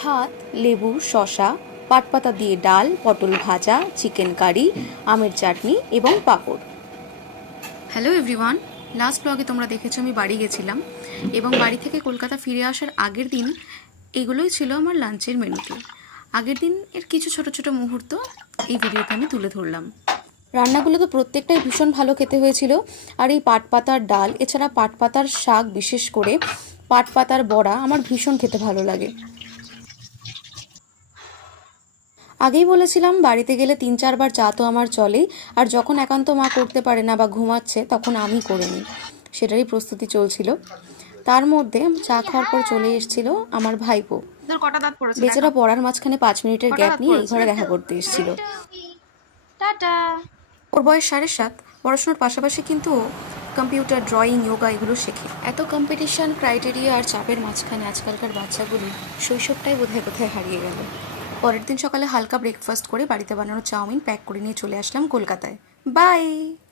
ভাত, লেবু, শসা, পাটপাতা দিয়ে ডাল, পটল ভাজা, চিকেন কারি, আমের চাটনি এবং পাঁপড়। হ্যালো এভরিওয়ান, লাস্ট ব্লগে তোমরা দেখেছো আমি বাড়ি গেছিলাম এবং বাড়ি থেকে কলকাতা ফিরে আসার আগের দিন এগুলোই ছিল আমার লাঞ্চের মেনুতে। আগের দিন এর কিছু ছোট ছোট মুহূর্ত এই ভিডিওতে আমি তুলে ধরলাম। রান্নাগুলো তো প্রত্যেকটাই ভীষণ ভালো খেতে হয়েছিল। আর এই পাটপাতার ডাল, এছাড়া পাটপাতার শাক, বিশেষ করে পাটপাতার বড়া আমার ভীষণ খেতে ভালো লাগে। আগেই বলেছিলাম বাড়িতে গেলে 3-4 বার চা তো আমার চলেই, আর যখন একান্ত মা করতে পারে না বা ঘুমাচ্ছে তখন আমি করে নিই, সেটারই প্রস্তুতি চলছিল। তার মধ্যে চা খাওয়ার পর চলে এসেছিল আমার ভাইপো। তোর কটা দাঁত পড়েছে বেচারা পড়ার মাঝখানে 5 মিনিটের কটা গ্যাপ দাঁত নিয়ে এই পড়েছে? ঘরে দেখা করতে এসেছিল। টাটা। ওর বয়স 7.5। পড়াশোনার পাশাপাশি কিন্তু ও কম্পিউটার, ড্রয়িং, যোগা এগুলো শেখে। এত কম্পিটিশন, ক্রাইটেরিয়া আর চাপের মাঝখানে আজকালকার বাচ্চাগুলি শৈশবটাই বোধহয় কোথায় হারিয়ে গেল। পরের দিন সকালে হালকা ব্রেকফাস্ট করে বাড়িতে বানানো চাউমিন প্যাক করে নিয়ে চলে আসলাম কলকাতায়। বাই।